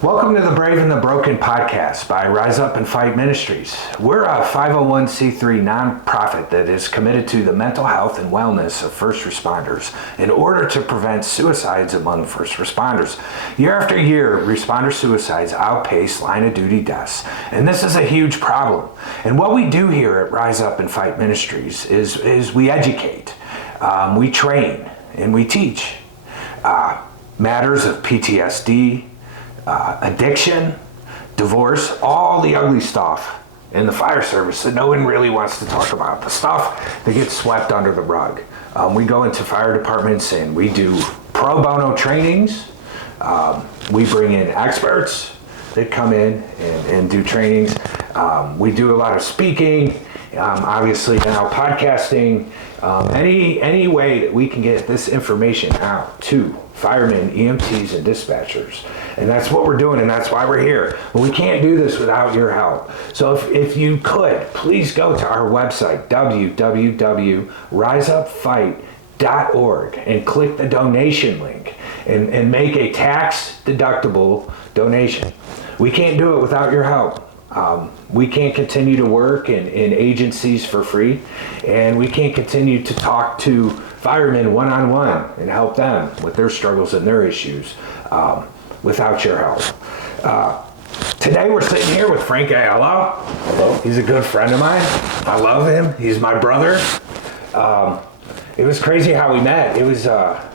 Welcome to the Brave and the Broken podcast by Rise Up and Fight Ministries. We're a 501c3 nonprofit that is committed to the mental health and wellness of first responders in order to prevent suicides among first responders. Year after year, responder suicides outpace line of duty deaths, and this is a huge problem. And what we do here at Rise Up and Fight Ministries is we educate, we train, and we teach matters of PTSD, addiction, divorce, all the ugly stuff in the fire service that no one really wants to talk about, the stuff that gets swept under the rug. We go into fire departments and we do pro bono trainings. We bring in experts that come in and do trainings. We do a lot of speaking, obviously now podcasting, any way that we can get this information out to firemen, EMTs, and dispatchers. And that's what we're doing, and that's why we're here. But we can't do this without your help. So if you could, please go to our website, www.riseupfight.org, and click the donation link and make a tax-deductible donation. We can't do it without your help. We can't continue to work in agencies for free, and we can't continue to talk to firemen one-on-one and help them with their struggles and their issues without your help. Today we're sitting here with Frank Aiello. Hello. He's a good friend of mine. I love him. He's my brother. It was crazy how we met. It was a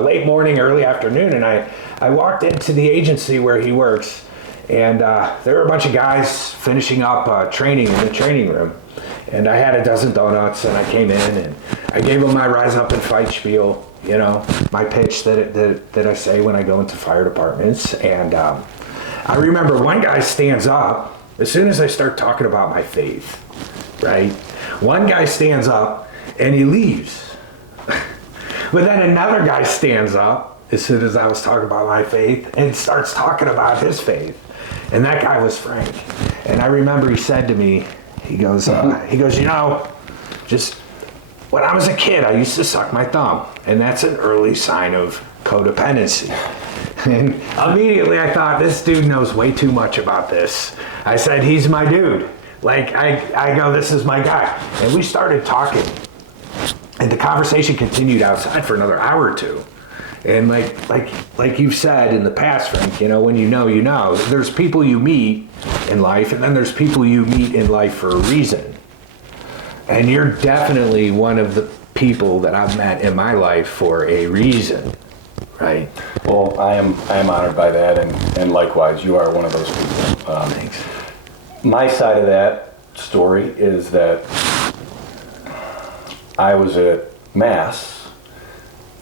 late morning, early afternoon, and I walked into the agency where he works, and there were a bunch of guys finishing up training in the training room. And I had a dozen donuts, and I came in and I gave them my Rise Up and Fight spiel, you know, my pitch that I say when I go into fire departments. And I remember one guy stands up as soon as I start talking about my faith, right? One guy stands up and he leaves. But then another guy stands up as soon as I was talking about my faith and starts talking about his faith. And that guy was Frank. And I remember he said to me, he goes, you know, just when I was a kid, I used to suck my thumb, and that's an early sign of codependency. And immediately I thought, this dude knows way too much about this. I said, he's my dude. Like, I go, this is my guy. And we started talking, and the conversation continued outside for another hour or two. And like you've said in the past, Frank, you know, when you know, there's people you meet in life, and then there's people you meet in life for a reason. And you're definitely one of the people that I've met in my life for a reason, right? Well, I am honored by that, and likewise, you are one of those people. Thanks. My side of that story is that I was at Mass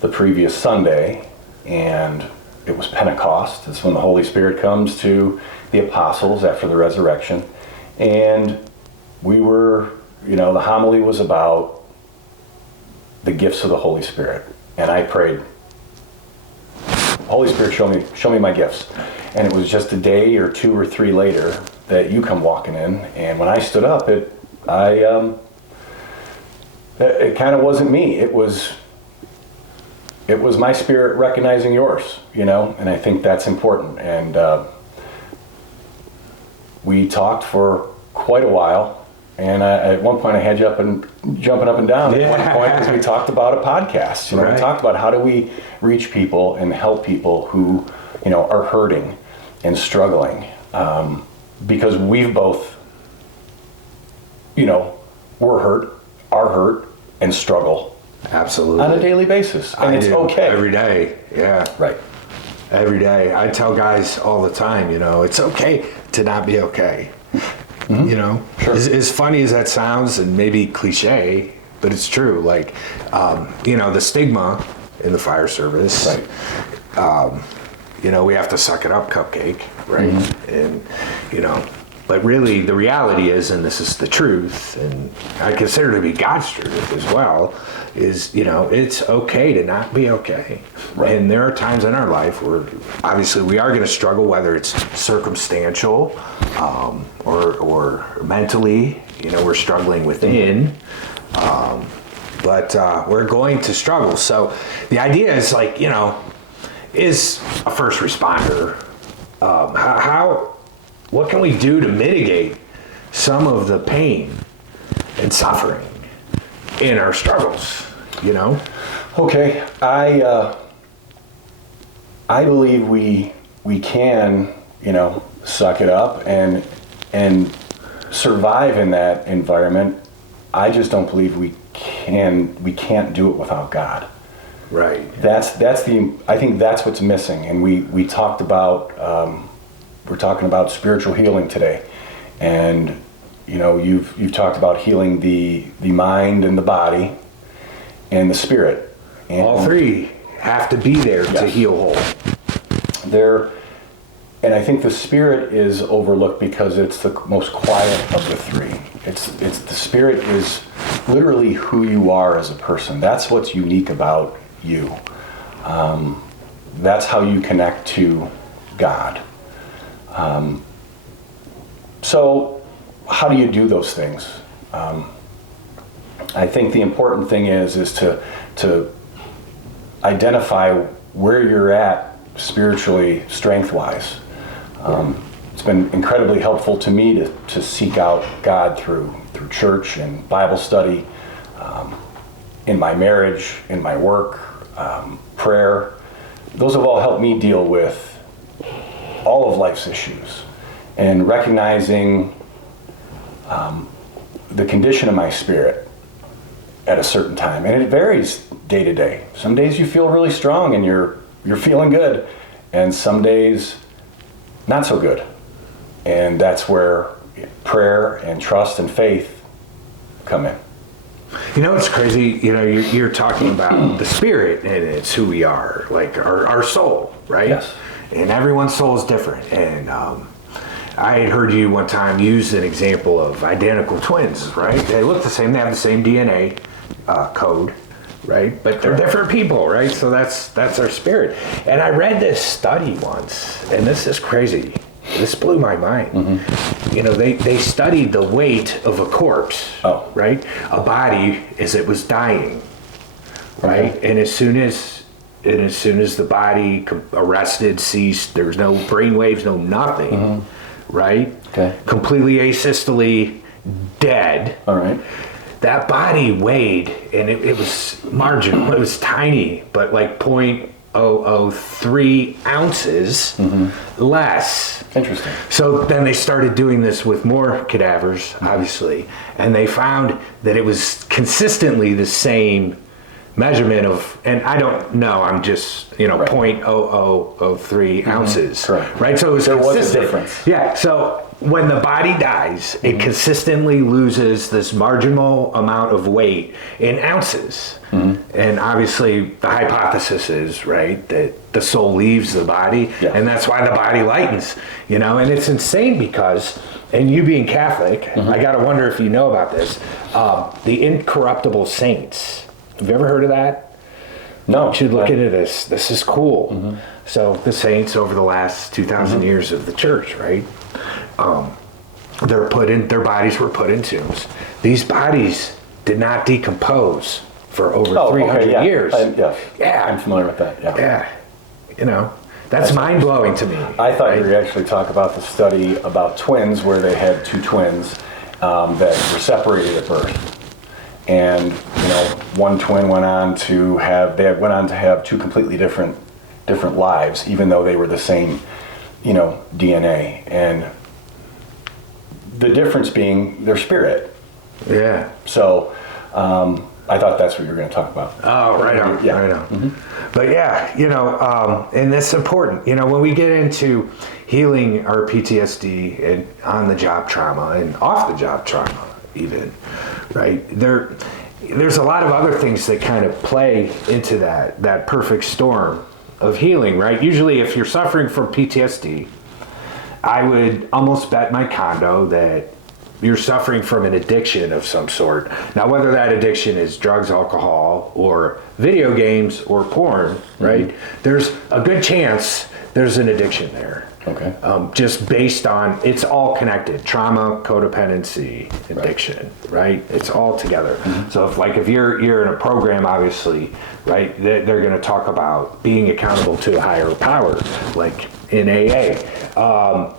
the previous Sunday, and it was Pentecost. It's when the Holy Spirit comes to the apostles after the resurrection. And we were, you know, the homily was about the gifts of the Holy Spirit. And I prayed, Holy Spirit, show me my gifts. And it was just a day or two or three later that you come walking in. And when I stood up, it kind of wasn't me. It was my spirit recognizing yours, you know, and I think that's important. And we talked for quite a while, and at one point I had you jumping up and down. Yeah. At one point, because we talked about a podcast. You know, right. We talked about how do we reach people and help people who, you know, are hurting and struggling, because we've both, you know, are hurt, and struggle. Absolutely. On a daily basis. And it's okay. Every day, yeah. Right. Every day. I tell guys all the time, you know, it's okay to not be okay. Mm-hmm. You know? Sure. As funny as that sounds, and maybe cliche, but it's true. Like, you know, the stigma in the fire service, right. You know, we have to suck it up, cupcake, right? Mm-hmm. And, you know, but really the reality is, and this is the truth, and I consider it to be God's truth as well, is, you know, it's okay to not be okay. Right. And there are times in our life where obviously we are going to struggle, whether it's circumstantial or mentally, you know, we're struggling within. But we're going to struggle. So the idea is, like, you know, is a first responder what can we do to mitigate some of the pain and suffering in our struggles, you know? Okay, I believe we can, suck it up and survive in that environment. I just don't believe we can't do it without God. Right. I think that's what's missing. And we talked about, we're talking about spiritual healing today. And, you've talked about healing the mind and the body and the spirit. And all three have to be there to heal whole. And I think the spirit is overlooked because it's the most quiet of the three. It's the spirit is literally who you are as a person. That's what's unique about you. That's how you connect to God. So how do you do those things? I think the important thing is to identify where you're at spiritually, strength-wise. It's been incredibly helpful to me to seek out God through church and Bible study, in my marriage, in my work, prayer. Those have all helped me deal with all of life's issues and recognizing the condition of my spirit at a certain time. And it varies day to day. Some days you feel really strong and you're feeling good, and some days not so good. And that's where prayer and trust and faith come in. It's crazy. You're talking about the spirit, and it's who we are, like our soul, right? Yes. And everyone's soul is different. And I had heard you one time use an example of identical twins, right? They look the same. They have the same DNA code, right? But they're different people, right? So that's our spirit. And I read this study once, and this is crazy. This blew my mind. Mm-hmm. They studied the weight of a corpse, right? A body as it was dying, right? Okay. And as soon as the body arrested, ceased, there was no brain waves, no nothing, mm-hmm. right? Okay. Completely asystole, dead. All right. That body weighed, and it was marginal. It was tiny, but like 0.003 ounces mm-hmm. less. Interesting. So then they started doing this with more cadavers, obviously, and they found that it was consistently the same measurement of, and I don't know, I'm just, right. 0.0003 mm-hmm. ounces. Correct. Right? So it was there consistent. Was a difference. Yeah. So when the body dies, mm-hmm. it consistently loses this marginal amount of weight in ounces. Mm-hmm. And obviously the hypothesis is, right, that the soul leaves the body, yeah. and that's why the body lightens, and it's insane because, and you being Catholic, mm-hmm. I gotta wonder if you know about this, the incorruptible saints. Have you ever heard of that? No. You should look into this. This is cool. Mm-hmm. So the saints over the last 2,000 mm-hmm. years of the church, right? Their bodies were put in tombs. These bodies did not decompose for over 300 years. Yeah, I'm familiar with that. Yeah. That's mind-blowing to me. I thought you were actually talking about the study about twins where they had two twins that were separated at birth. And one twin went on to have two completely different lives, even though they were the same, DNA, and the difference being their spirit. Yeah. So I thought that's what you were going to talk about. Oh, right on. Yeah. Right on. Mm-hmm. But yeah, and that's important. When we get into healing our PTSD and on-the-job trauma and off-the-job trauma, even, right? There's a lot of other things that kind of play into that perfect storm of healing, right? Usually if you're suffering from PTSD, I would almost bet my condo that you're suffering from an addiction of some sort. Now, whether that addiction is drugs, alcohol, or video games or porn, right? There's a good chance there's an addiction there. Okay. Just based on, it's all connected. Trauma, codependency, addiction, right? It's all together. So if you're in a program, obviously, right, they're going to talk about being accountable to a higher power, like in AA. On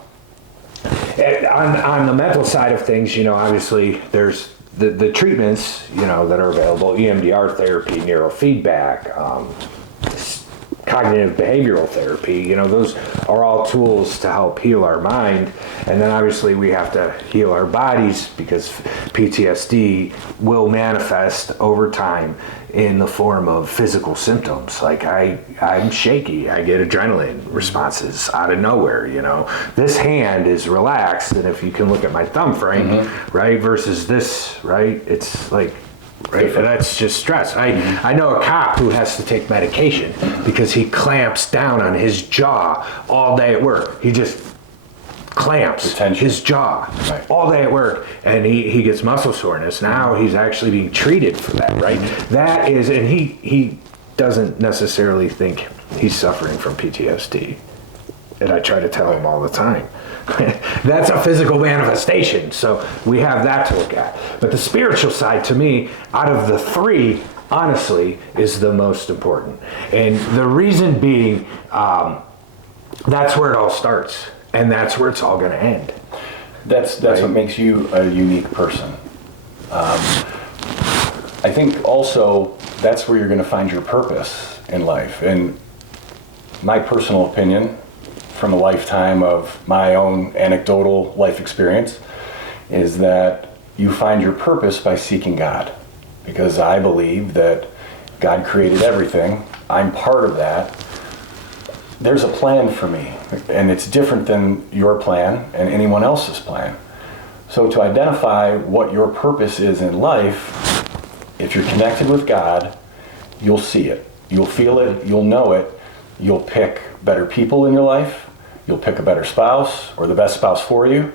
the mental side of things, obviously there's the treatments, that are available, EMDR therapy, neurofeedback, cognitive behavioral therapy, those are all tools to help heal our mind. And then obviously we have to heal our bodies, because PTSD will manifest over time in the form of physical symptoms. Like I'm shaky, I get adrenaline responses out of nowhere, This hand is relaxed, and if you can look at my thumb frame, right, versus this, right, it's like, right, and that's just stress. I know a cop who has to take medication because he clamps down on his jaw all day at work. He just clamps his jaw all day at work, and he gets muscle soreness. Now he's actually being treated for that, right? That is, and he doesn't necessarily think he's suffering from PTSD. And I try to tell him all the time. That's a physical manifestation, so we have that to look at. But the spiritual side, to me, out of the three, honestly, is the most important. And the reason being, that's where it all starts, and that's where it's all going to end. That's right? What makes you a unique person. I think also that's where you're going to find your purpose in life. And my personal opinion, from a lifetime of my own anecdotal life experience, is that you find your purpose by seeking God. Because I believe that God created everything. I'm part of that. There's a plan for me, and it's different than your plan and anyone else's plan. So to identify what your purpose is in life, if you're connected with God, you'll see it. You'll feel it. You'll know it. You'll pick better people in your life. You'll pick a better spouse, or the best spouse for you.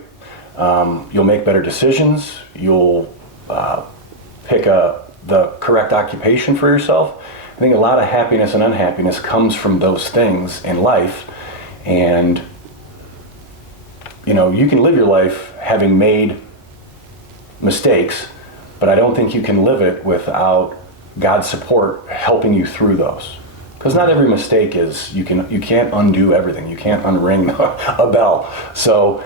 You'll make better decisions. You'll pick the correct occupation for yourself. I think a lot of happiness and unhappiness comes from those things in life. And, you can live your life having made mistakes, but I don't think you can live it without God's support helping you through those. Because not every mistake is, you can't undo everything. You can't unring a bell. So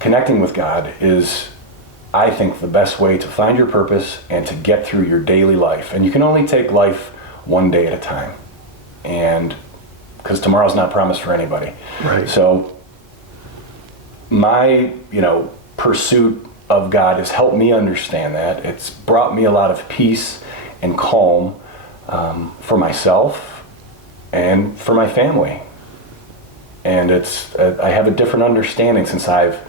connecting with God is, I think, the best way to find your purpose and to get through your daily life. And you can only take life one day at a time. And because tomorrow's not promised for anybody. Right. So my, pursuit of God has helped me understand that. It's brought me a lot of peace and calm, for myself and for my family. And I have a different understanding since I've,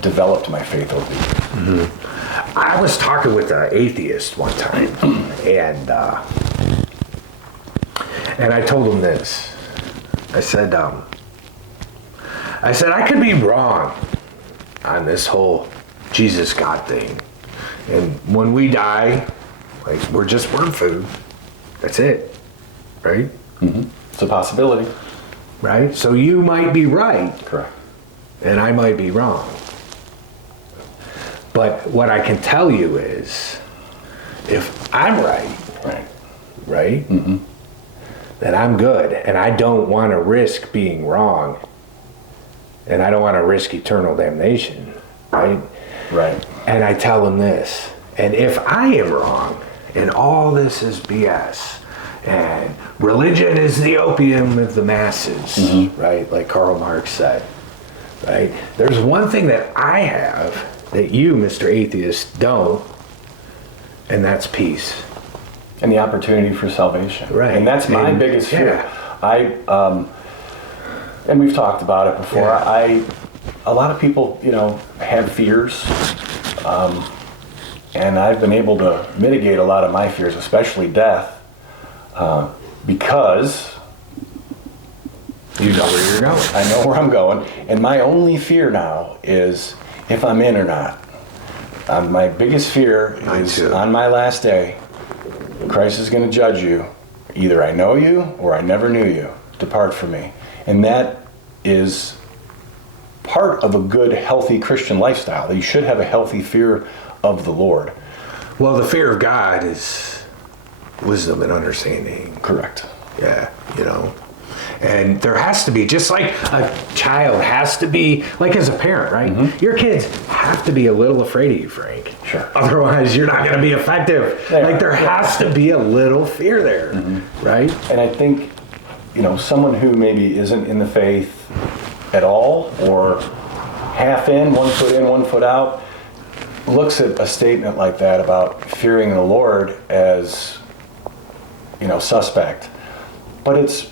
developed my faith over the years. Mm-hmm. I was talking with an atheist one time, and I told him this. I said I could be wrong on this whole Jesus God thing. And when we die, we're just worm food. That's it, right? Mm-hmm. It's a possibility. Right? So you might be right. Correct. And I might be wrong. But what I can tell you is, if I'm right, mm-hmm. then I'm good. And I don't want to risk being wrong. And I don't want to risk eternal damnation, right? Right. And I tell them this, and if I am wrong, and all this is BS, and religion is the opium of the masses, mm-hmm. right? Like Karl Marx said, right? There's one thing that I have that you, Mr. Atheist, don't, and that's peace. And the opportunity for salvation. Right. And that's my biggest fear. Yeah. And we've talked about it before. Yeah. A lot of people, have fears. And I've been able to mitigate a lot of my fears, especially death, because you know where you're going. I know where I'm going. And my only fear now is if I'm in or not. My biggest fear is on my last day, Christ is going to judge you. Either I know you or I never knew you. Depart from me. And that is part of a good, healthy Christian lifestyle. You should have a healthy fear of the Lord. Well, the fear of God is wisdom and understanding. Correct. Yeah, And there has to be, just like a child has to be, like as a parent, right? Mm-hmm. Your kids have to be a little afraid of you, Frank. Sure. Otherwise, you're not going to be effective. There has to be a little fear there, right? And I think, someone who maybe isn't in the faith at all, or half in, 1 foot in, 1 foot out, looks at a statement like that about fearing the Lord as, suspect. But it's,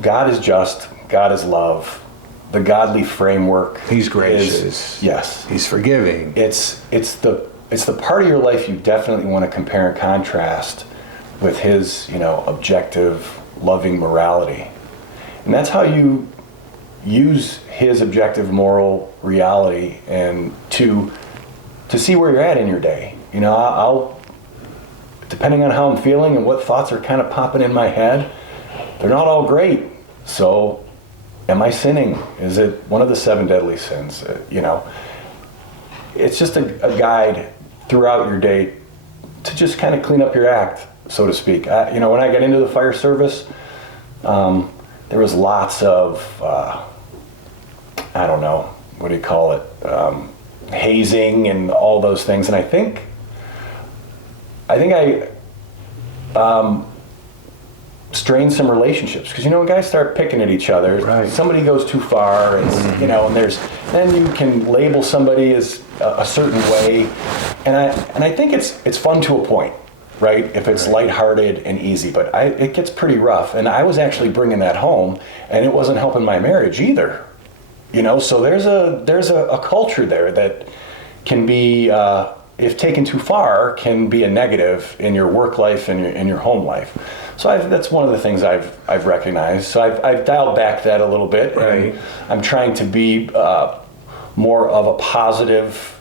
God is just, God is love. The godly framework. He's gracious. Yes. He's forgiving. It's the part of your life you definitely want to compare and contrast with his, objective, loving morality. And that's how you use his objective moral reality and to see where you're at in your day. I'll depending on how I'm feeling and what thoughts are kind of popping in my head, they're not all great. So am I sinning? Is it one of the 7 deadly sins? It's just a guide throughout your day to just kind of clean up your act, so to speak. When I got into the fire service, there was lots of, what do you call it? Hazing and all those things. And I think I strained some relationships, because when guys start picking at each other, right. Somebody goes too far, and and then you can label somebody as a certain way, and I think it's fun to a point, right? If it's lighthearted and easy, but it gets pretty rough, and I was actually bringing that home, and it wasn't helping my marriage either, So there's a culture there that can be, if taken too far, can be a negative in your work life and in your home life. So that's one of the things I've recognized. So I've dialed back that a little bit. Right. And I'm trying to be more of a positive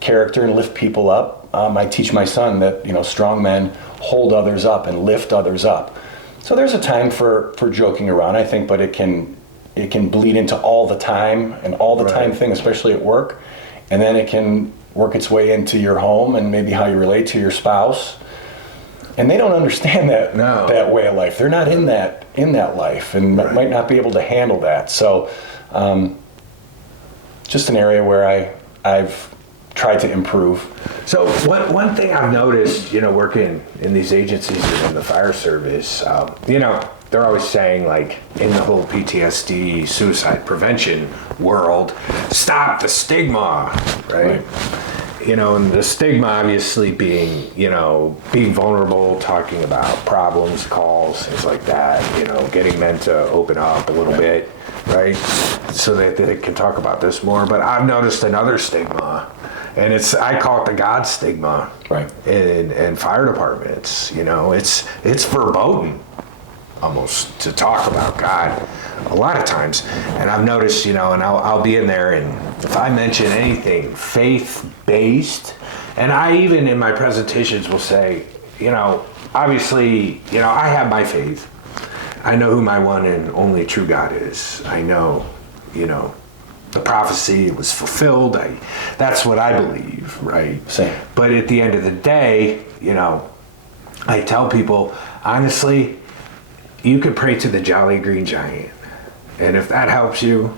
character and lift people up. I teach my son that strong men hold others up and lift others up. So there's a time for joking around, I think, but it can bleed into all the time and all the time thing, especially at work, and then it can work its way into your home and maybe how you relate to your spouse. And they don't understand that way of life. They're not in that life, and might not be able to handle that. So, just an area where I've tried to improve. So one thing I've noticed, working in these agencies and in the fire service, they're always saying, like, in the whole PTSD suicide prevention world, stop the stigma, right? And the stigma obviously being, being vulnerable, talking about problems, calls, things like that, getting men to open up a little bit, right? So that they can talk about this more. But I've noticed another stigma, and I call it the God stigma, right? In fire departments. It's verboten almost to talk about God a lot of times. And I've noticed, and I'll be in there, and if I mention anything faith-based, and I even in my presentations will say, obviously, I have my faith. I know who my one and only true God is. I know, the prophecy was fulfilled. That's what I believe, right? Same. But at the end of the day, I tell people, honestly, you could pray to the Jolly Green Giant. And if that helps you,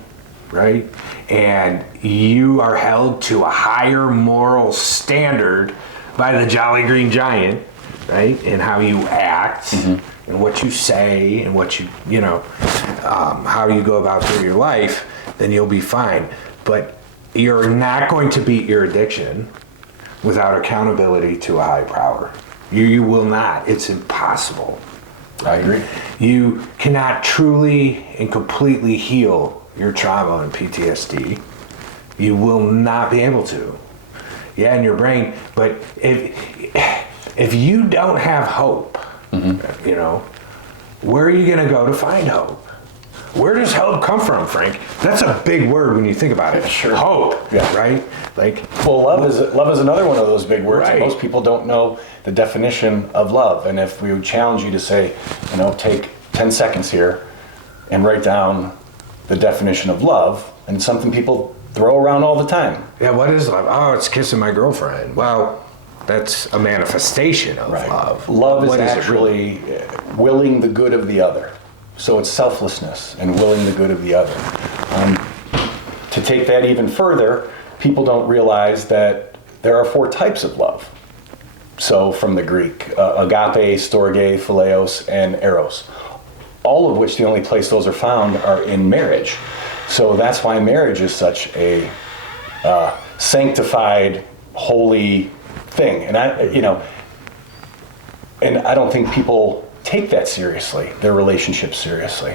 right? And you are held to a higher moral standard by the Jolly Green Giant, right? And how you act, and what you say, and what how you go about through your life, then you'll be fine. But you're not going to beat your addiction without accountability to a high power. You will not. It's impossible. I agree. You cannot truly and completely heal your trauma and PTSD. You will not be able to. Yeah, in your brain, but if you don't have hope, where are you going to go to find hope? where does hope come from, Frank? That's a big word when you think about it. Sure. Hope, Yeah. right? Like, Well, love is another one of those big words. Right. Most people don't know the definition of love. And if we would challenge you to say, take 10 seconds here and write down the definition of love, and it's something people throw around all the time. yeah, what is love? Oh, it's kissing my girlfriend. Well, that's a manifestation of love. Love is What it actually willing the good of the other. So it's selflessness and willing the good of the other. To take that even further, people don't realize that there are 4 types of love. So from the Greek, agape, storge, phileos, and eros. All of which the only place those are found are in marriage. So that's why marriage is such a sanctified, holy thing. And I don't think people take that seriously, their relationships seriously.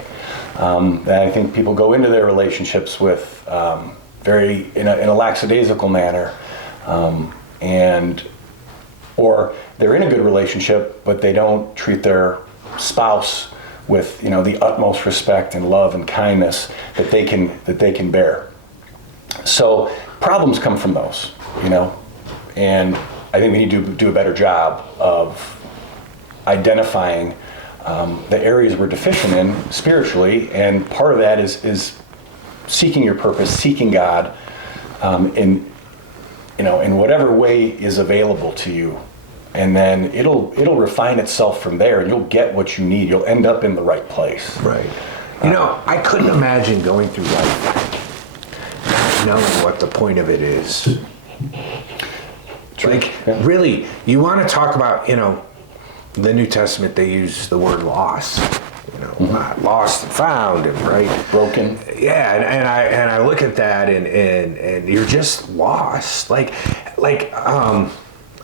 And I think people go into their relationships with in a lackadaisical manner, or they're in a good relationship, but they don't treat their spouse with the utmost respect and love and kindness that they can bear. So problems come from those, and I think we need to do a better job of identifying the areas we're deficient in spiritually, and part of that is seeking your purpose, seeking God in whatever way is available to you, and then it'll refine itself from there, and you'll get what you need. You'll end up in the right place. Right. I couldn't imagine going through life knowing what the point of it is. Like, really, you want to talk about, the New Testament, they use the word lost, lost and found, and right, Broken. Yeah, and I look at that, and you're just lost. Like,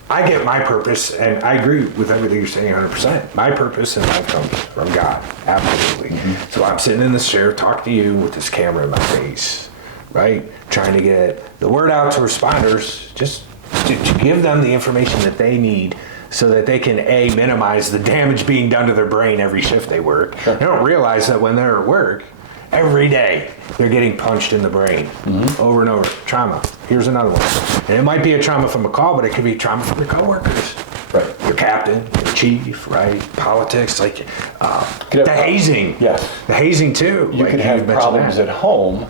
I get my purpose, and I agree with everything you're saying 100%. My purpose in life comes from God, absolutely. So I'm sitting in this chair, talking to you with this camera in my face, right? Trying to get the word out to responders, just to give them the information that they need so that they can, minimize the damage being done to their brain every shift they work. Sure. They don't realize that when they're at work, every day they're getting punched in the brain over and over. Trauma. Here's another one. And it might be a trauma from a call, but it could be trauma from your coworkers. Right. Your captain, your chief, right? Politics, like the hazing. Yes. The hazing too. You like can have problems at home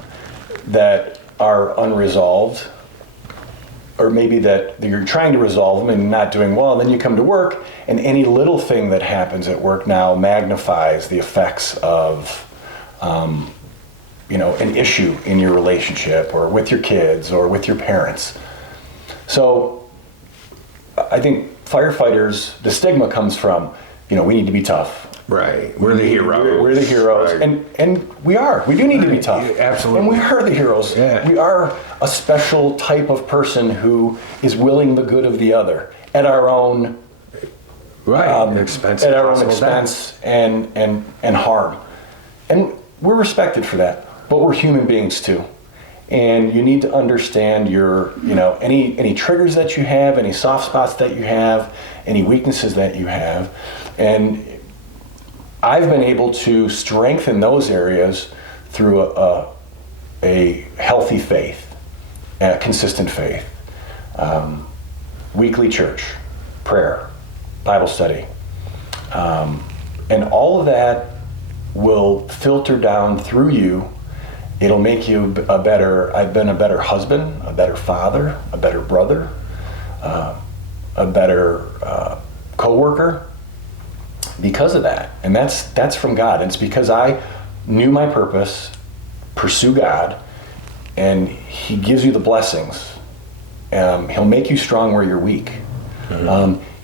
that are unresolved, or maybe that you're trying to resolve them and not doing well, and then you come to work, and any little thing that happens at work now magnifies the effects of an issue in your relationship, or with your kids, or with your parents. So I think firefighters, the stigma comes from, we need to be tough. Right. We're the heroes. We're the heroes. Right. And we are. We do need to be tough. Yeah, absolutely. And we are the heroes. Yeah. We are a special type of person who is willing the good of the other at our own expense. at our own expense and harm. And we're respected for that. But we're human beings too. And you need to understand your, any triggers that you have, any soft spots that you have, any weaknesses that you have. And I've been able to strengthen those areas through a healthy faith, a consistent faith, weekly church, prayer, Bible study. And all of that will filter down through you. It'll make you I've been a better husband, a better father, a better brother, a better co-worker because of that. And that's from God. And it's because I knew my purpose, pursue God, and He gives you the blessings. He'll make you strong where you're weak.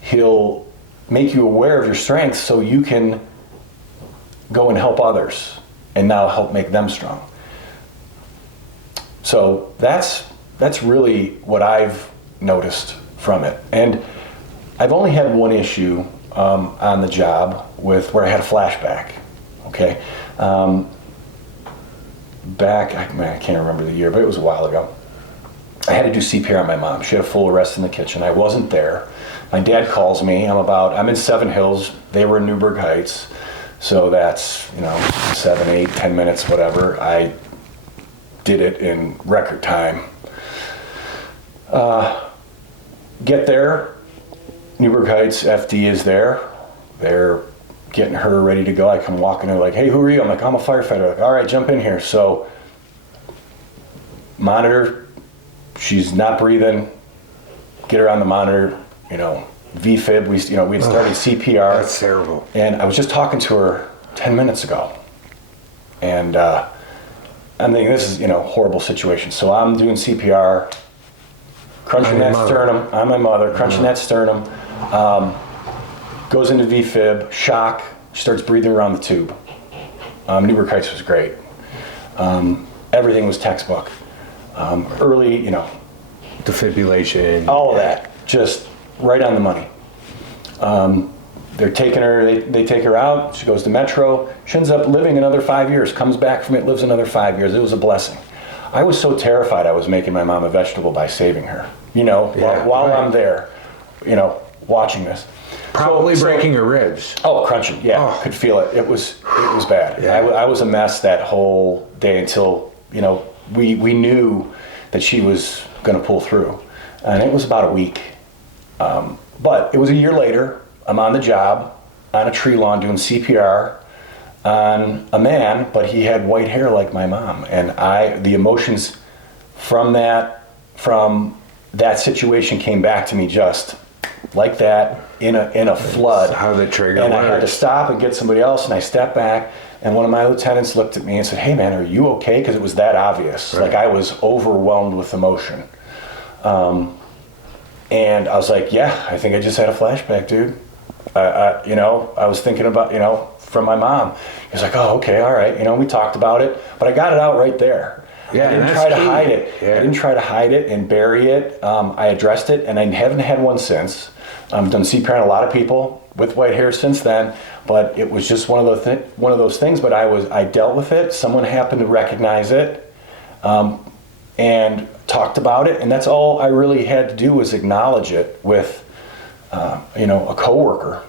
He'll make you aware of your strengths so you can go and help others and now help make them strong. So that's really what I've noticed from it. And I've only had one issue on the job where I had a flashback. Okay, back I can't remember the year, but it was a while ago. I had to do CPR on my mom. She had a full arrest in the kitchen. I wasn't there. My dad calls me. I'm in Seven Hills. They were in Newburgh Heights. So that's, 7, 8, 10 minutes, whatever. I did it in record time. Get there, Newburgh Heights FD is there. They're getting her ready to go. I come walking in like, hey, who are you? I'm like, I'm a firefighter. Like, all right, jump in here. So monitor, she's not breathing, get her on the monitor, VFib, we had started CPR. That's terrible. And I was just talking to her 10 minutes ago. And I'm thinking, this is, horrible situation. So I'm doing CPR, crunching that sternum. I'm my mother, crunching that sternum. Goes into VFib, shock, starts breathing around the tube. Newburgh Heights was great. Everything was textbook. Early, Defibrillation. all of that, just right on the money. They're taking her, they take her out, she goes to Metro, she ends up living another 5 years, comes back from it, lives another 5 years. It was a blessing. I was so terrified I was making my mom a vegetable by saving her, while right. I'm there, watching this. Probably breaking her ribs. Oh, crunching, yeah, Oh. could feel it. It was bad. Yeah. I was a mess that whole day until, we knew that she was going to pull through. And it was about a week. But it was a year later. I'm on the job, on a tree lawn doing CPR on a man, but he had white hair like my mom. And the emotions from that situation came back to me just like that in a flood. That's how the trigger And works. I had to stop and get somebody else, and I stepped back, and one of my lieutenants looked at me and said, hey man, are you okay? Because it was that obvious. Right. Like I was overwhelmed with emotion. And I was like, yeah, I think I just had a flashback, dude. I was thinking about, from my mom. He was like, oh, okay, all right. We talked about it, but I got it out right there. Yeah, I didn't that's try to key. hide it. Yeah. I didn't try to hide it and bury it. I addressed it, and I haven't had one since. I've done CPR on a lot of people with white hair since then, but it was just one of those things. But I dealt with it. Someone happened to recognize it, and talked about it, and that's all I really had to do was acknowledge it with, a coworker,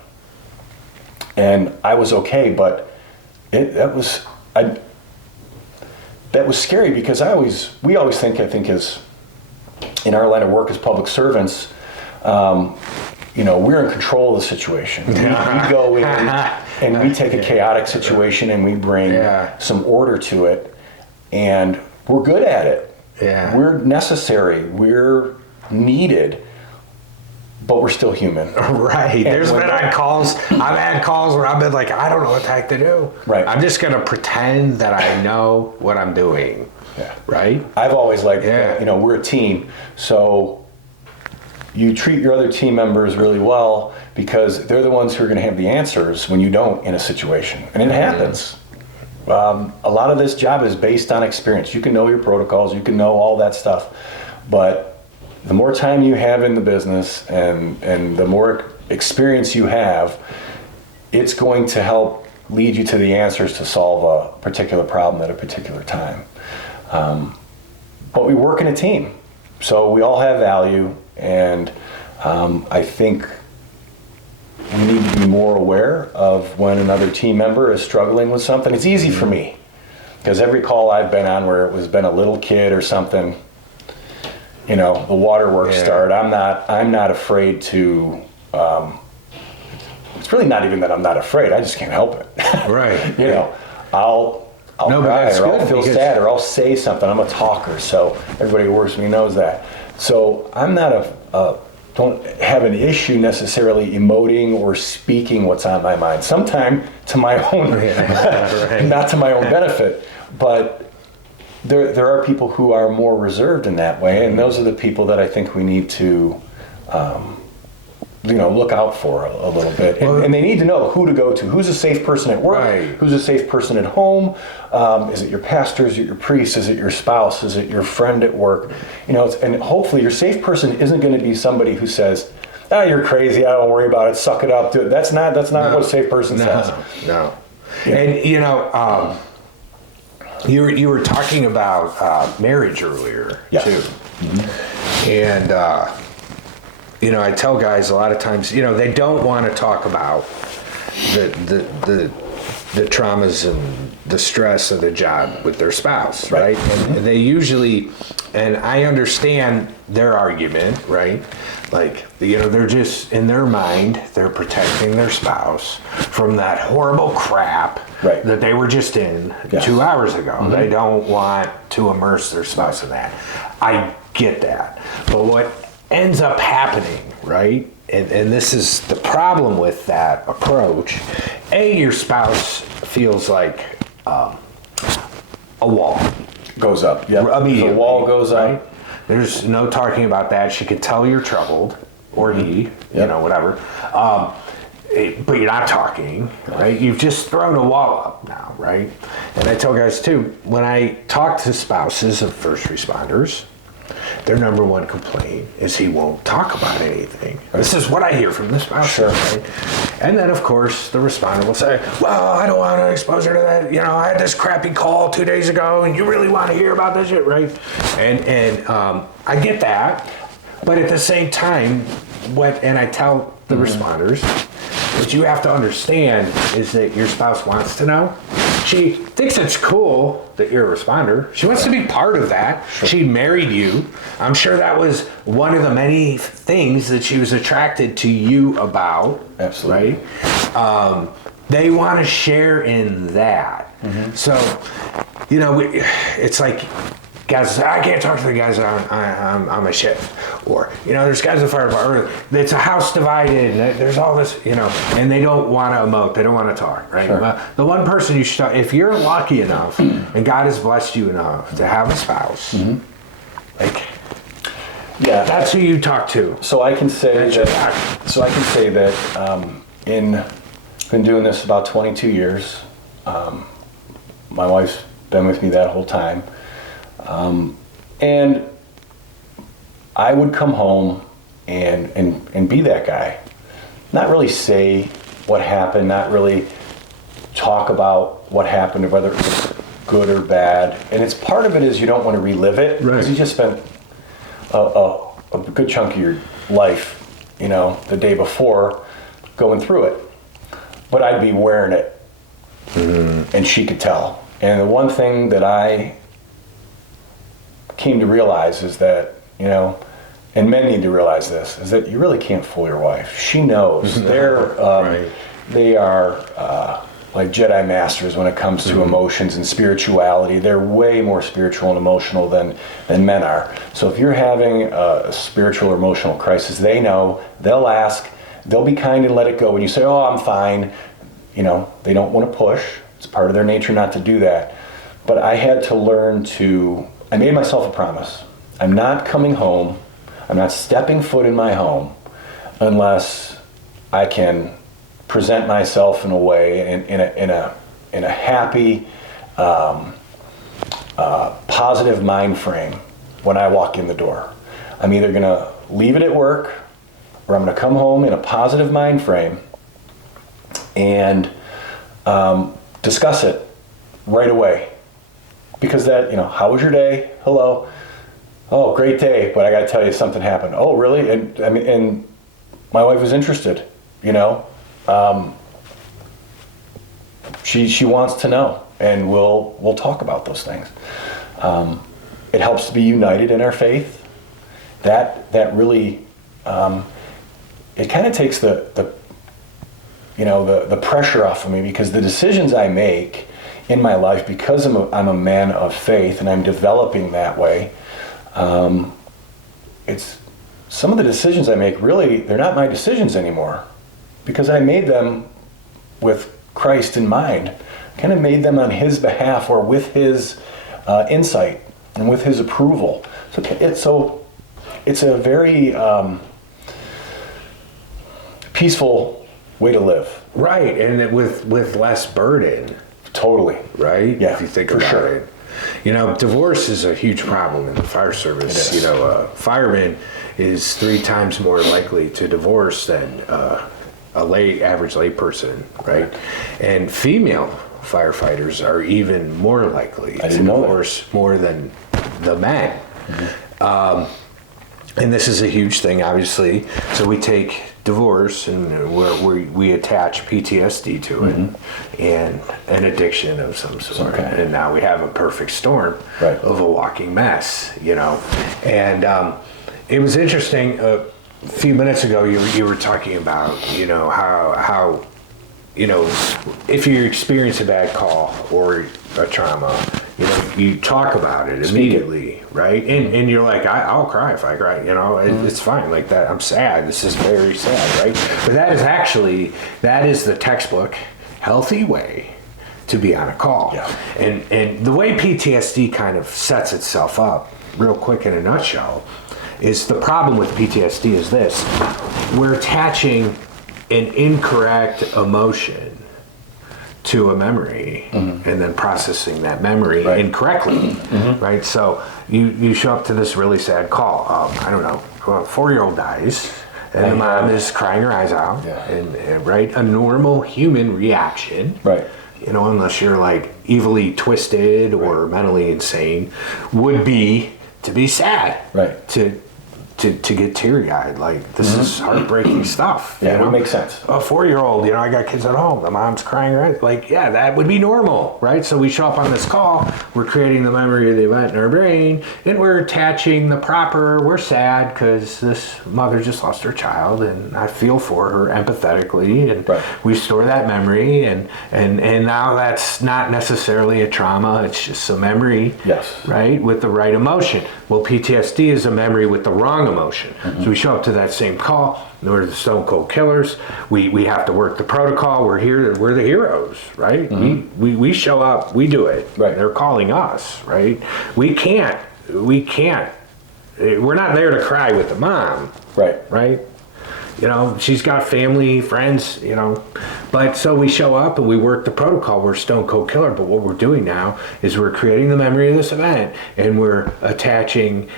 and I was okay. But that was scary because we always think as in our line of work as public servants, we're in control of the situation. We go in and we take a chaotic situation and we bring some order to it, and we're good at it. Yeah. We're necessary. We're needed, but we're still human. Right. There's been calls. I've had calls where I've been like, I don't know what the heck to do. Right. I'm just going to pretend that I know what I'm doing. Yeah. Right. I've always liked, we're a team, so you treat your other team members really well because they're the ones who are going to have the answers when you don't in a situation, and it happens. A lot of this job is based on experience. You can know your protocols, you can know all that stuff, but the more time you have in the business and the more experience you have, it's going to help lead you to the answers to solve a particular problem at a particular time. But we work in a team, so we all have value, and I think we need to be more aware of when another team member is struggling with something. It's easy for me, because every call I've been on where it was been a little kid or something, the waterworks started. I'm not afraid to. It's really not even that I'm not afraid. I just can't help it. Right. I'll cry or I'll feel sad or I'll say something. I'm a talker, so everybody who works with me knows that. So I'm not don't have an issue necessarily emoting or speaking what's on my mind. Sometimes to my own, not to my own benefit, but there are people who are more reserved in that way, and those are the people that I think we need to, look out for a little bit. And they need to know who to go to. Who's a safe person at work? Right. Who's a safe person at home? Is it your pastor? Is it your priest? Is it your spouse? Is it your friend at work? And hopefully your safe person isn't going to be somebody who says, you're crazy, I don't worry about it, suck it up, do it. That's not what a safe person says. No. And you were talking about marriage earlier, Yes. too. Mm-hmm. And I tell guys a lot of times, they don't want to talk about the the traumas and the stress of the job with their spouse, right? And they usually, and I understand their argument, right? Like, they're just, in their mind, they're protecting their spouse from that horrible crap that they were just in 2 hours ago. They don't want to immerse their spouse in that. I get that. But what ends up happening, right? And this is the problem with that approach. Your spouse feels like a wall. Goes up. Yeah. Immediately. The wall goes up. Right? There's no talking about that. She could tell you're troubled, or he, whatever. But you're not talking, right? You've just thrown a wall up now, right? And I tell guys too, when I talk to spouses of first responders, their number one complaint is he won't talk about anything. This is what I hear from the spouse. Right? And then, of course, the responder will say, well, I don't want to expose her to that. I had this crappy call 2 days ago, and you really want to hear about this shit, right? And I get that. But at the same time, and I tell the responders, what you have to understand is that your spouse wants to know. She thinks it's cool that you're a responder. She wants to be part of that. She married you. I'm sure that was one of the many things that she was attracted to you about. Absolutely. Right? They want to share in that. So, it's like, guys, I can't talk to the guys on my shift. Or, there's guys in the fire department. It's a house divided. There's all this, and they don't want to emote. They don't want to talk, right? The one person you should talk, if you're lucky enough and God has blessed you enough to have a spouse, that's who you talk to. So I can say that. Been doing this about 22 years. My wife's been with me that whole time. And I would come home and be that guy. Not really say what happened, not really talk about what happened, whether it was good or bad. And it's part of it is you don't want to relive it. Because you just spent a good chunk of your life, the day before going through it. But I'd be wearing it. And she could tell. And the one thing that I came to realize is that, and men need to realize this, is that you really can't fool your wife. She knows. They are like Jedi masters when it comes to emotions and spirituality. They're way more spiritual and emotional than men are. So if you're having a spiritual or emotional crisis, they know, they'll ask, they'll be kind and let it go. When you say, oh, I'm fine, they don't want to push. It's part of their nature not to do that. But I had to learn I made myself a promise. I'm not coming home. I'm not stepping foot in my home unless I can present myself in a way, in a happy, positive mind frame when I walk in the door. I'm either going to leave it at work, or I'm going to come home in a positive mind frame and discuss it right away. Because that, how was your day? Hello. Oh, great day, but I got to tell you something happened. Oh, really? And my wife was interested, She wants to know, and we'll talk about those things. It helps to be united in our faith. That really, it kind of takes the pressure off of me, because the decisions I make in my life, because I'm a man of faith and I'm developing that way, it's some of the decisions I make, really, they're not my decisions anymore, because I made them with Christ in mind. Kind of made them on his behalf, or with his insight and with his approval. So it's a very peaceful way to live. Right, and with less burden. Totally. Right? Yeah, if you think for about sure. it. Divorce is a huge problem in the fire service. It is. A fireman is 3 times more likely to divorce than average lay person, right? And female firefighters are even more likely to divorce more than the men. And this is a huge thing, obviously. So we take divorce, and we attach PTSD to it, and an addiction of some sort. Okay. And now we have a perfect storm of a walking mess, And it was interesting. A few minutes ago, you were talking about, how if you experience a bad call or a trauma, you talk about it immediately, right? And you're like, I'll cry if I cry, it's fine, like that. I'm sad. This is very sad, right? But that is the textbook healthy way to be on a call. Yeah. And the way PTSD kind of sets itself up, real quick in a nutshell, is the problem with PTSD is this: we're attaching an incorrect emotion to a memory and then processing that memory incorrectly, right? So you show up to this really sad call. I don't know, a 4-year-old dies, and the mom is crying her eyes out, and right, a normal human reaction, right? Unless you're like evilly twisted or mentally insane, would be to be sad, right? To get teary-eyed, like this is heartbreaking stuff. Yeah, it would make sense. A 4-year-old, I got kids at home. The mom's crying, right? Like, yeah, that would be normal, right? So we show up on this call. We're creating the memory of the event in our brain, and we're attaching the proper. We're sad because this mother just lost her child, and I feel for her empathetically, and we store that memory, and now that's not necessarily a trauma. It's just a memory, right, with the right emotion. Well, PTSD is a memory with the wrong emotion. So we show up to that same call. We're the stone cold killers. We have to work the protocol. We're here. We're the heroes, right? We show up. We do it. Right. They're calling us, right? We can't. We're not there to cry with the mom. Right. She's got family, friends, But so we show up and we work the protocol. We're stone cold killer. But what we're doing now is we're creating the memory of this event, and we're attaching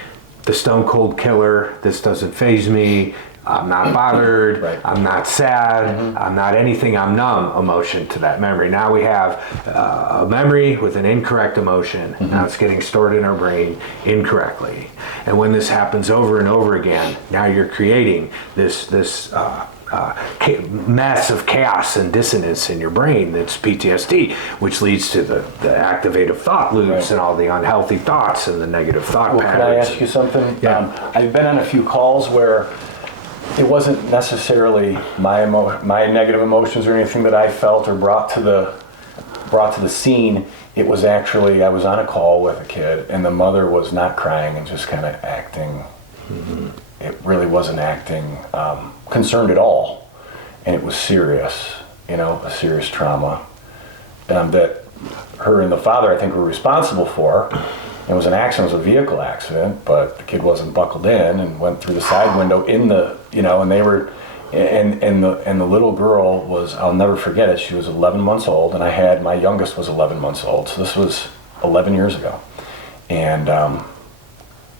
the stone cold killer. This doesn't faze me. I'm not bothered. I'm not sad. I'm not anything. I'm numb emotion to that memory. Now we have a memory with an incorrect emotion. Now it's getting stored in our brain incorrectly. And when this happens over and over again, now you're creating this mess of chaos and dissonance in your brain that's PTSD, which leads to the activative thought loops and all the unhealthy thoughts and the negative thought patterns. Can I ask you something? Yeah. I've been on a few calls where it wasn't necessarily my negative emotions or anything that I felt or brought to the scene. It was actually, I was on a call with a kid, and the mother was not crying and just kind of acting. It really wasn't acting concerned at all, and it was serious, a serious trauma that her and the father, I think, were responsible for. It was an accident, it was a vehicle accident, but the kid wasn't buckled in and went through the side window in the, and they were, and the little girl was, I'll never forget it, she was 11 months old, and my youngest was 11 months old, so this was 11 years ago. And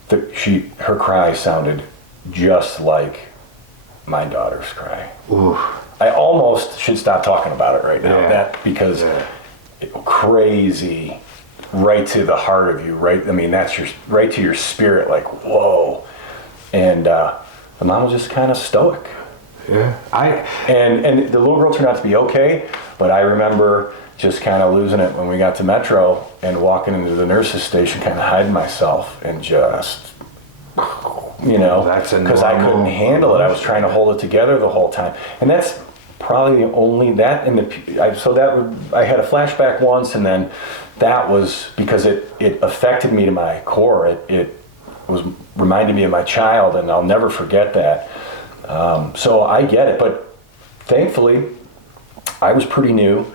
her cry sounded just like my daughter's cry. Ooh. I almost should stop talking about it right now, because crazy, right to the heart of you, right? I mean, that's right to your spirit, like, whoa. And the mom was just kind of stoic. Yeah. And the little girl turned out to be okay, but I remember just kind of losing it when we got to Metro and walking into the nurse's station, kind of hiding myself and just, because I couldn't handle it. I was trying to hold it together the whole time. And that's probably the only, I had a flashback once, and then that was because it affected me to my core. It was reminding me of my child, and I'll never forget that. So I get it, but thankfully I was pretty new.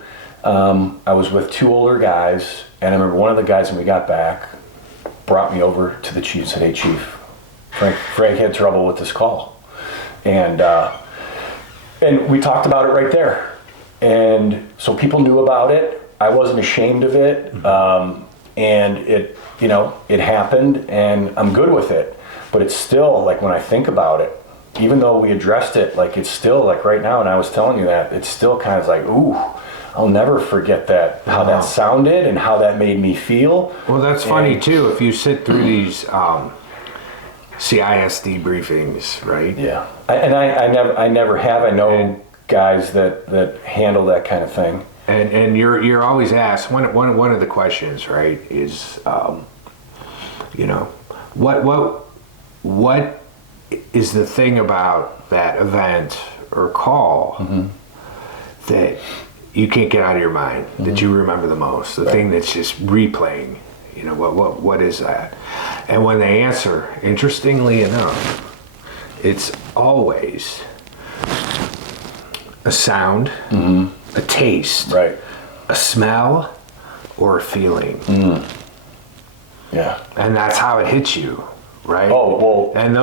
I was with two older guys, and I remember one of the guys when we got back brought me over to the chief and said, "Hey, Chief, Frank had trouble with this call." And we talked about it right there. And so people knew about it. I wasn't ashamed of it. And it happened, and I'm good with it. But it's still, like, when I think about it, even though we addressed it, like, it's still, like, right now, and I was telling you that, it's still kind of like, ooh, I'll never forget that, how that sounded and how that made me feel. Well, that's funny, too. If you sit through these CISD briefings, right? Yeah. I never have. I know guys that handle that kind of thing. And you're always asked, one of the questions, right, is, what is the thing about that event or call that you can't get out of your mind, that you remember the most, the thing that's just replaying, what is that? And when they answer, interestingly enough, it's always a sound, a taste, Right. a smell, or a feeling. Yeah. And that's how it hits you, right? Oh, well. And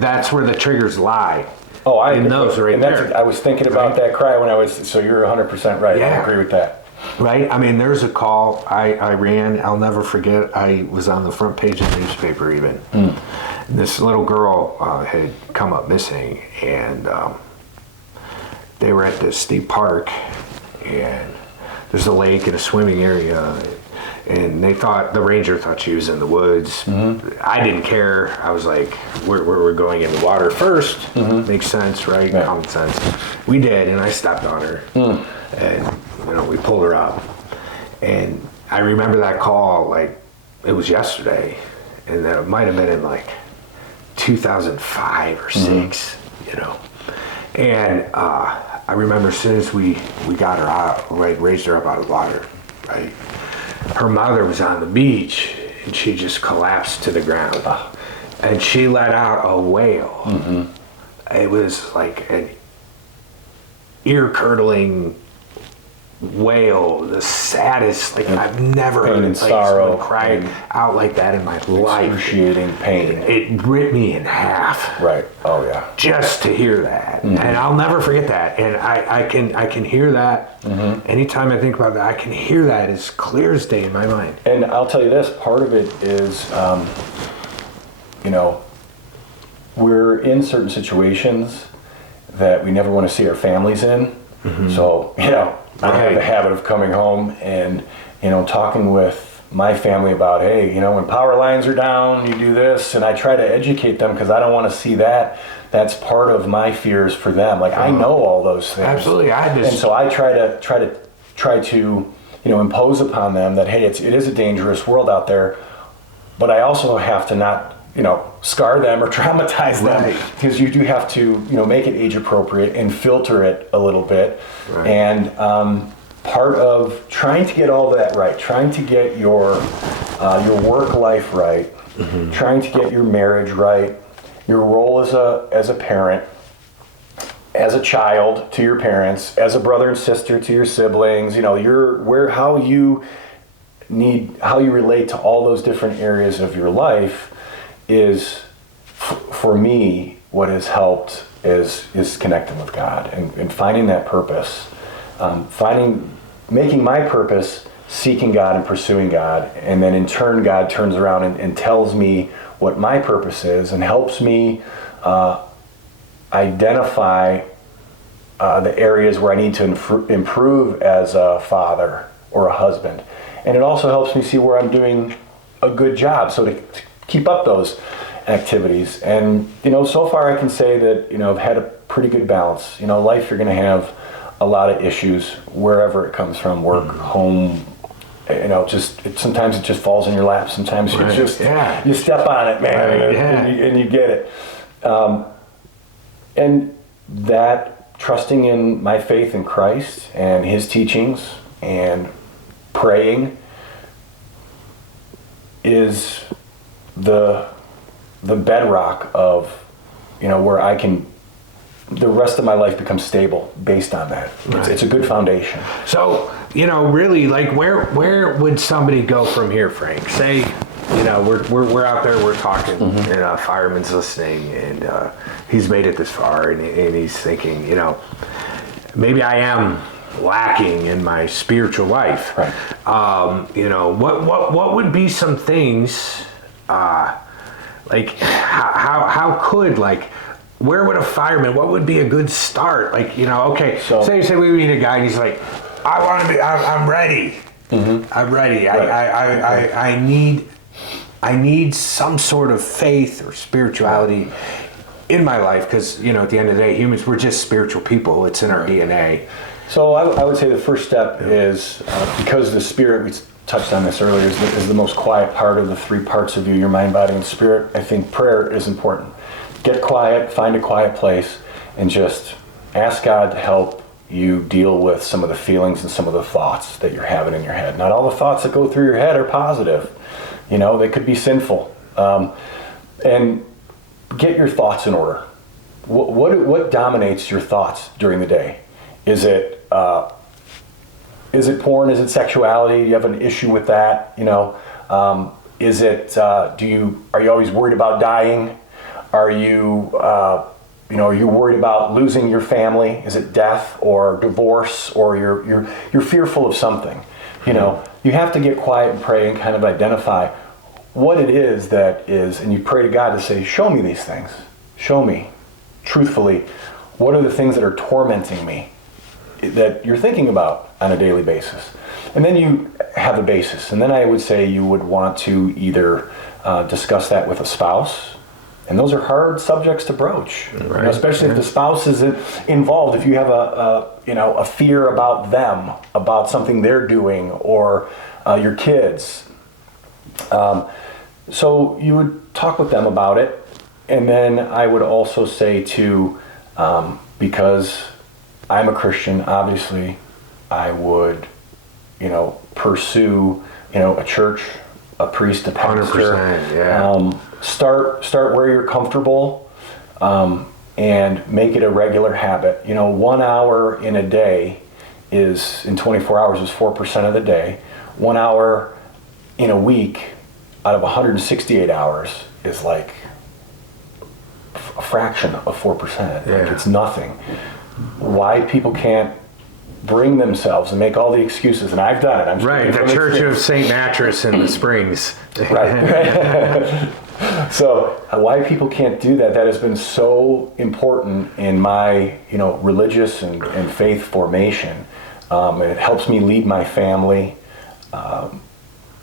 that's where the triggers lie. Oh, I in those right and there. I was thinking about that cry when I was, so you're 100% right. I Yeah. agree with that. Right? I mean, there's a call I ran, I'll never forget. I was on the front page of the newspaper even. And this little girl had come up missing, and they were at this state park, and there's a lake and a swimming area, and the ranger thought she was in the woods. I didn't care. I was like, we're going in the water first. Makes sense, right? Yeah. Common sense. We did, and I stepped on her, and we pulled her up. And I remember that call like it was yesterday, and that it might have been in like 2005 or 6, And I remember as soon as we got her out, right, raised her up out of the water, right, her mother was on the beach, and she just collapsed to the ground. And she let out a wail. It was like an ear-curdling wail, the saddest, like I've never Pain heard and like sorrow, someone cry out like that in my life. Excruciating pain. It ripped me in half. Right. Oh, yeah. Just to hear that, and I'll never forget that. And I can hear that. Anytime I think about that, I can hear that as clear as day in my mind. And I'll tell you this, part of it is, we're in certain situations that we never want to see our families in. So, I have the habit of coming home and, talking with my family about, hey, when power lines are down, you do this. And I try to educate them because I don't want to see that. That's part of my fears for them. Like, I know all those things. Absolutely. And so I try to impose upon them that, hey, it is a dangerous world out there, but I also have to not, scar them or traumatize them, Right. because you do have to, make it age appropriate and filter it a little bit. Right. And part of trying to get all that right, trying to get your work life right, trying to get your marriage right, your role as a parent, as a child to your parents, as a brother and sister to your siblings, how you relate to all those different areas of your life is, for me, what has helped is connecting with God and finding that purpose, making my purpose seeking God and pursuing God, and then in turn God turns around and tells me what my purpose is and helps me identify the areas where I need to improve as a father or a husband. And it also helps me see where I'm doing a good job, so to keep up those activities. And, so far I can say that, I've had a pretty good balance. Life, you're going to have a lot of issues wherever it comes from, work, home, sometimes it just falls in your lap. Sometimes Right. you step on it, man, Right. and you get it. And that, trusting in my faith in Christ and His teachings and praying is the bedrock of, where I can, the rest of my life becomes stable based on that. Right. It's a good foundation. So, really, like, where would somebody go from here, Frank? Say, we're out there, we're talking, and a fireman's listening, and he's made it this far, and he's thinking, maybe I am lacking in my spiritual life. Right. What would be some things, like, how could, like, where would a fireman, what would be a good start? Like, okay, So, say we meet a guy and he's like, I'm ready. I'm ready. Right. I need I need some sort of faith or spirituality in my life, because, you know, at the end of the day, humans, we're just spiritual people. It's in our DNA. So I would say the first step is, because the spirit, we touched on this earlier, is the most quiet part of the three parts of you, your mind, body, and spirit. I think prayer is important. Get quiet, find a quiet place, and just ask God to help you deal with some of the feelings and some of the thoughts that you're having in your head. Not all the thoughts that go through your head are positive. You know, they could be sinful. And get your thoughts in order. What dominates your thoughts during the day? Is it porn? Is it sexuality? Do you have an issue with that? You know, is it? Are you always worried about dying? Are you are you worried about losing your family? Is it death or divorce, or you're fearful of something? You know, you have to get quiet and pray and kind of identify what it is that is, and you pray to God to say, show me these things. Show me, truthfully, what are the things that are tormenting me that you're thinking about on a daily basis? And then you have a basis. And then I would say you would want to either discuss that with a spouse. And those are hard subjects to broach, right. You know, especially if the spouse is involved. If you have a fear about them, about something they're doing, or your kids. So you would talk with them about it. And then I would also say because I'm a Christian, obviously, I would, pursue, a church, a priest, a pastor. 100%, yeah. Start where you're comfortable, and make it a regular habit. 1 hour in a day in 24 hours is 4% of the day. 1 hour in a week out of 168 hours is like a fraction of 4%. Yeah. Like, it's nothing. Why people can't bring themselves and make all the excuses, and I've done it. I'm right, the Church of St. Mattress in the Springs. Right. So why people can't do that has been so important in my, religious and faith formation. It helps me lead my family. I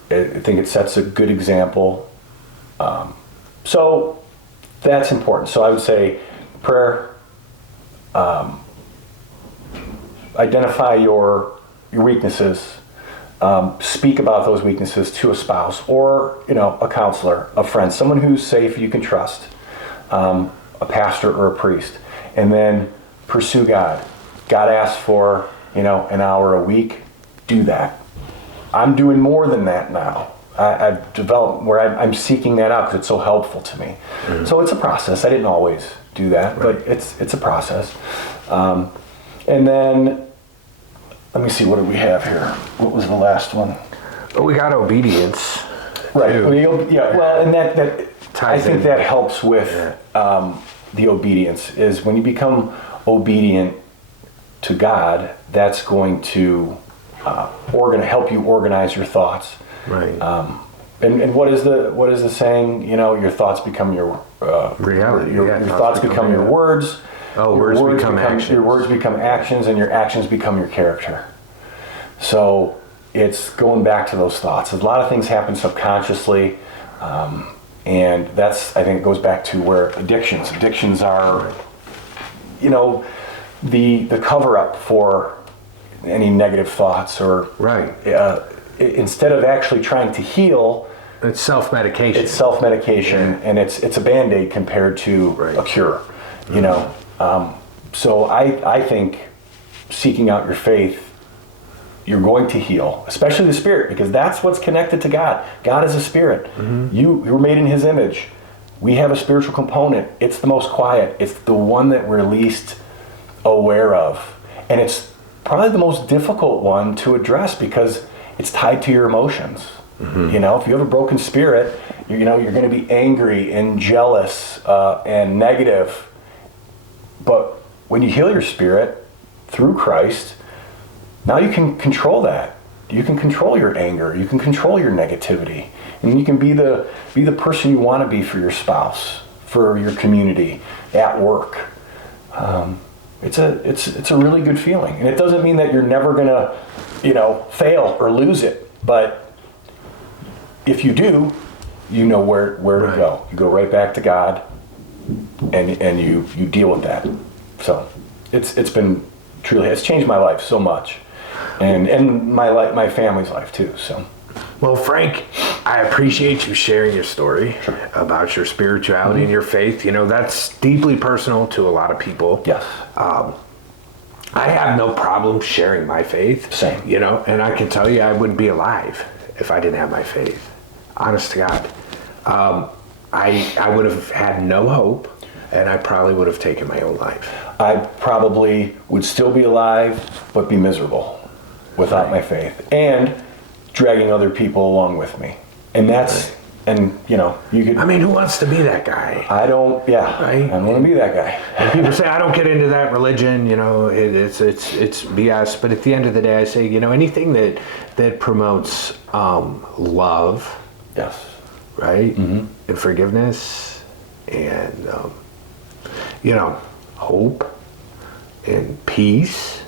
think it sets a good example. So that's important. So I would say prayer, identify your weaknesses, speak about those weaknesses to a spouse or, a counselor, a friend, someone who's safe, you can trust, a pastor or a priest, and then pursue God. God asks for, an hour a week, do that. I'm doing more than that now. I've developed where I'm seeking that out because it's so helpful to me. Mm-hmm. So it's a process. I didn't always do that, right. But it's a process. And then, let me see, what do we have here? What was the last one? Well, we got obedience. Right. Well, and that I think that helps with the obedience, is when you become obedient to God, that's going to help you organize your thoughts. Right. And what is the saying? Your thoughts become your reality. Your thoughts become your words. Oh, words become actions. Your words become actions, and your actions become your character. So it's going back to those thoughts. A lot of things happen subconsciously, and that's, I think, it goes back to where addictions are, the cover-up for any negative thoughts, or right. Instead of actually trying to heal, it's self-medication. And it's a Band-Aid compared to a cure. So I think seeking out your faith, you're going to heal, especially the spirit, because that's what's connected to God. God is a spirit. Mm-hmm. You were made in His image. We have a spiritual component. It's the most quiet. It's the one that we're least aware of. And it's probably the most difficult one to address because it's tied to your emotions. Mm-hmm. If you have a broken spirit, you're going to be angry and jealous and negative. But when you heal your spirit through Christ, now you can control that. You can control your anger. You can control your negativity, and you can be the person you want to be for your spouse, for your community, at work. It's a really good feeling, and it doesn't mean that you're never gonna, fail or lose it. But if you do, you know where to Right. go. You go right back to God, and you deal with that. So it's been truly, it's changed my life so much, and my family's life too. So. Well, Frank, I appreciate you sharing your story about your spirituality and your faith. You know, that's deeply personal to a lot of people. Yes. I have no problem sharing my faith. Same. You know, and I can tell you I wouldn't be alive if I didn't have my faith. Honest to God. I would have had no hope, and I probably would have taken my own life. I probably would still be alive, but be miserable without my faith, and dragging other people along with me. And that's, and you know, you could. I mean, who wants to be that guy? I don't. Yeah, Right. I don't want to be that guy. And people say, I don't get into that religion, you know, it's BS. But at the end of the day, I say, you know, anything that promotes love, Yes. right, and forgiveness, and you know, hope, and peace,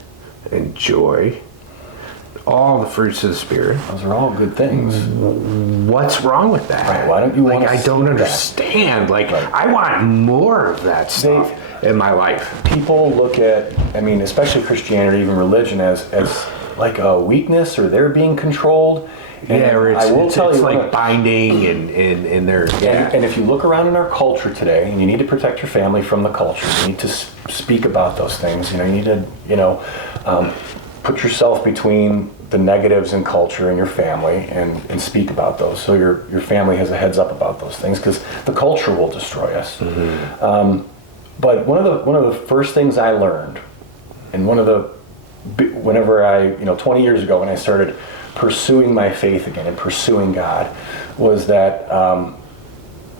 and joy, all the fruits of the Spirit. Those are all good things. What's wrong with that? Right, why don't you like? wanna I don't see that? understand. Like, Right. I want more of that stuff in my life. People look at, I mean, especially Christianity, even religion, as like a weakness, or they're being controlled. And Yeah, or it's, I will it's, tell it's you, like binding and their and if you look around in our culture today, and you need to protect your family from the culture, you need to speak about those things. You know, you need to, you know, put yourself between the negatives in culture and your family, and speak about those, so your family has a heads up about those things, because the culture will destroy us. But one of the first things I learned, and whenever I, you know, 20 years ago when I started pursuing my faith again and pursuing God, was that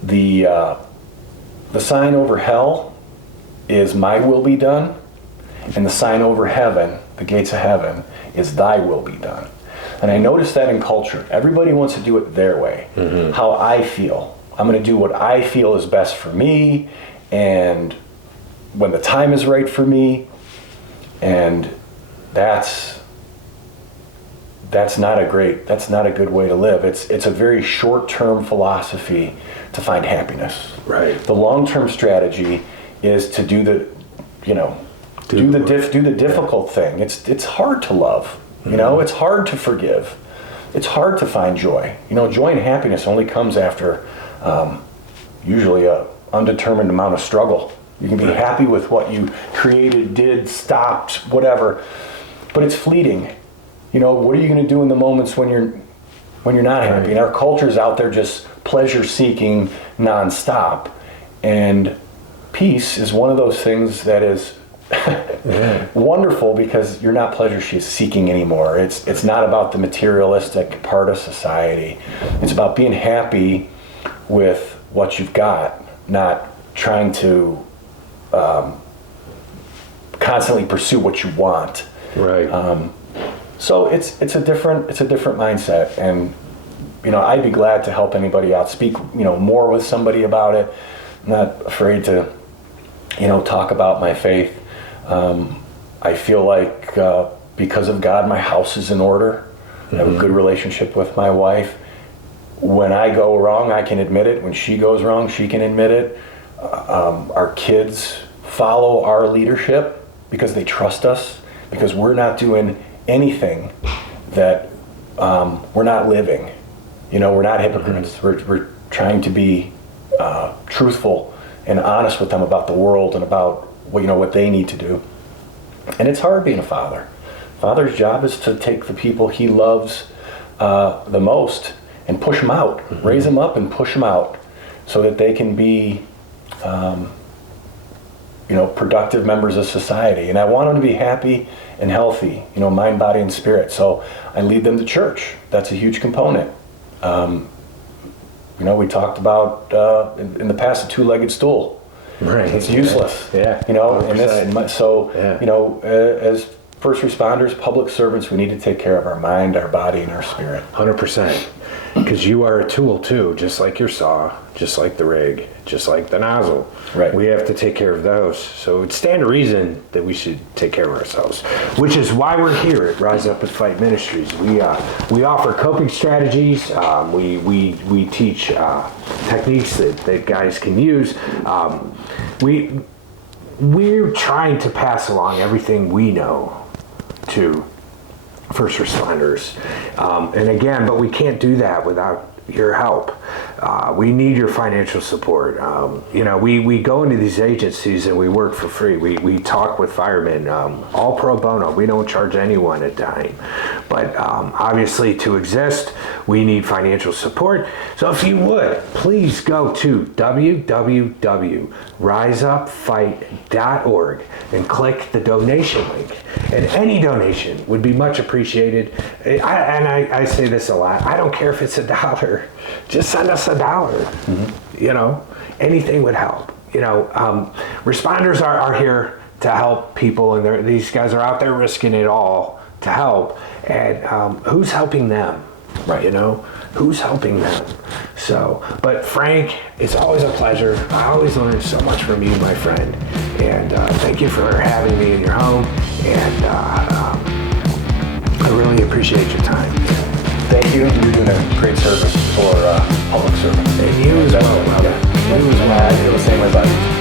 the sign over hell is my will be done, and the sign over heaven, the gates of heaven, is thy will be done. And I noticed that in culture, everybody wants to do it their way, how I feel. I'm going to do what I feel is best for me, and when the time is right for me, and that's not a good way to live. It's a very short-term philosophy to find happiness. Right. The long-term strategy is to do the, you know, do the difficult thing. It's hard to love. You know, it's hard to forgive. It's hard to find joy. You know, joy and happiness only comes after usually a undetermined amount of struggle. You can be happy with what you created, did, stopped, whatever, but it's fleeting. You know, what are you going to do in the moments when you're not happy? And our culture's out there just pleasure-seeking nonstop. And peace is one of those things that is wonderful, because you're not pleasure-seeking anymore. It's not about the materialistic part of society. It's about being happy with what you've got, not trying to constantly pursue what you want. Right. So it's a different mindset, and you know, I'd be glad to help anybody out, speak, you know, more with somebody about it. I'm not afraid to, you know, talk about my faith. I feel like because of God, my house is in order. I have a good relationship with my wife. When I go wrong, I can admit it. When she goes wrong, she can admit it. Our kids follow our leadership because they trust us, because we're not doing anything that we're not living. You know, we're not hypocrites. We're trying to be truthful and honest with them about the world and about what they need to do. And it's hard being a father. Father's job is to take the people he loves the most and push them out, raise them up and push them out, so that they can be productive members of society. And I want them to be happy and healthy, mind, body, and spirit. So I lead them to church. That's a huge component. We talked about in the past a two-legged stool. Right. It's useless. Yeah. And this, so, yeah. first responders, public servants, we need to take care of our mind, our body, and our spirit. 100%. Because you are a tool too, just like your saw, just like the rig, just like the nozzle. Right. We have to take care of those. So it's stand to reason that we should take care of ourselves, which is why we're here at Rise Up and Fight Ministries. We offer coping strategies. We teach techniques that guys can use. We're trying to pass along everything we know to first responders. And again, but we can't do that without your help. We need your financial support. We go into these agencies and we work for free. We talk with firemen, all pro bono. We don't charge anyone a dime. But obviously to exist, we need financial support. So if you would, please go to www.riseupfight.org and click the donation link. And any donation would be much appreciated. I say this a lot. I don't care if it's $1. Just send us $1. Mm-hmm. Anything would help. Responders are here to help people, and these guys are out there risking it all to help. And who's helping them? Right. Who's helping them? So, but Frank, it's always a pleasure. I always learn so much from you, my friend. And thank you for having me in your home. And I really appreciate your time. Thank you. You're doing a great service for public service. And you as well, brother. You as well. I feel the same way about you.